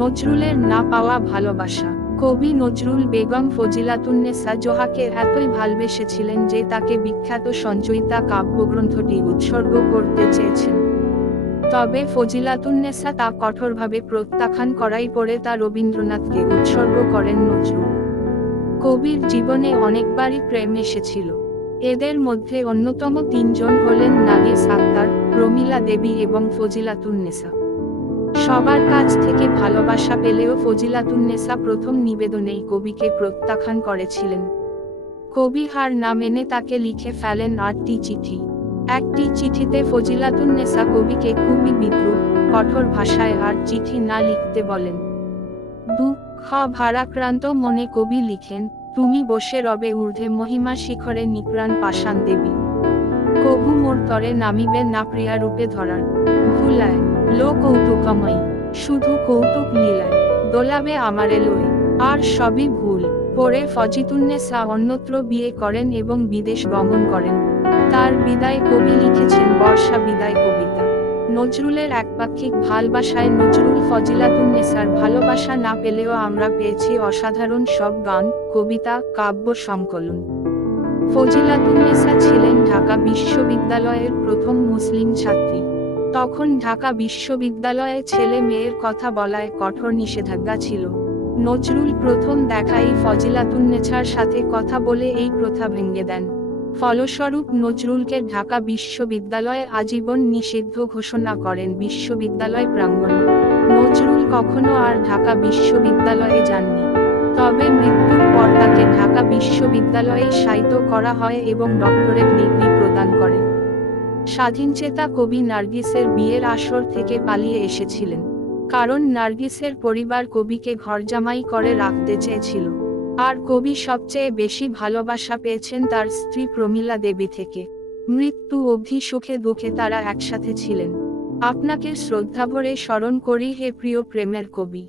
নজরুলের না পাওয়া ভালোবাসা। কবি নজরুল বেগম ফজিলাতুন্নেসা জোহাকে এতই ভালবেসেছিলেন যে তাকে বিখ্যাত সঞ্চয়িতা কাব্যগ্রন্থটি উৎসর্গ করতে চেয়েছেন। তবে ফজিলাতুন্নেসা তা কঠোরভাবে প্রত্যাখ্যান করাই পরে তা রবীন্দ্রনাথকে উৎসর্গ করেন নজরুল। কবির জীবনে অনেকবারই প্রেম এসেছিল। এদের মধ্যে অন্যতম তিনজন হলেন নাগেস আক্তার প্রমীলা দেবী এবং ফজিলাতুন্নেসা সবার কাছ থেকে ভালোবাসা পেলেও ফজিলাতুন্নেসা প্রথম নিবেদনেই কবিকে প্রত্যাখ্যান করেছিলেন। কবি হার না মেনে তাকে লিখে ফেলেন আটটি চিঠি। একটি চিঠিতে ফজিলাতুন্নেসা কবিকে খুবই বিদ্রুপ, কঠোর ভাষায় আর চিঠি না লিখতে বলেন। দুঃখ ভারাক্রান্ত মনে কবি লিখেন, তুমি বসে রবে ঊর্ধ্বে মহিমা শিখরে নিপ্রাণ পাষাণ দেবী। কবু মোর তরে নামিবে না প্রিয়া রূপে ধরার। ভুলায় লো কৌতুকময়ী শুধু কৌতুক লীলায় দোলাবে আমারে লই। আর সবই ভুল। পরে ফজিতুন্নেসা অন্যত্র বিয়ে করেন এবং বিদেশ গমন করেন। তার বিদায় কবি লিখেছেন বর্ষা বিদায় কবিতা। নজরুলের একপাক্ষিক ভালবাসায় নজরুল ফজিলাতুন্নেসার ভালোবাসা না পেলেও আমরা পেয়েছি অসাধারণ সব গান, কবিতা, কাব্য, সংকলন। ফজিলাতুন্নেসা ছিলেন ঢাকা বিশ্ববিদ্যালয়ের প্রথম মুসলিম ছাত্রী। তখন ঢাকা বিশ্ববিদ্যালয়ে ছেলে মেয়ের কথা বলায় কঠোর নিষেধাজ্ঞা ছিল। নজরুল প্রথম দেখাই ফজিলাতুন্নেছার সাথে কথা বলে এই প্রথা ভেঙে দেন। ফলস্বরূপ নজরুলকে ঢাকা বিশ্ববিদ্যালয়ে আজীবন নিষিদ্ধ ঘোষণা করেন বিশ্ববিদ্যালয় প্রাঙ্গণ। নজরুল কখনো আর ঢাকা বিশ্ববিদ্যালয়ে যাননি। তবে মৃত্যুর পর তাকে ঢাকা বিশ্ববিদ্যালয়ে শায়িত করা হয় এবং ডক্টরেট ডিগ্রি প্রদান করে। স্বাধীনচেতা কবি নার্গিসের বিয়ের আসর থেকে পালিয়ে এসেছিলেন। কারণ নার্গিসের পরিবার কবিকে ঘরজামাই করে রাখতে চেয়েছিল। আর কবি সবচেয়ে বেশি ভালোবাসা পেয়েছেন তার স্ত্রী প্রমীলা দেবী থেকে। মৃত্যু অবধি সুখে দুঃখে তারা একসাথে ছিলেন। আপনাকে শ্রদ্ধাভরে স্মরণ করি হে প্রিয় প্রেমের কবি।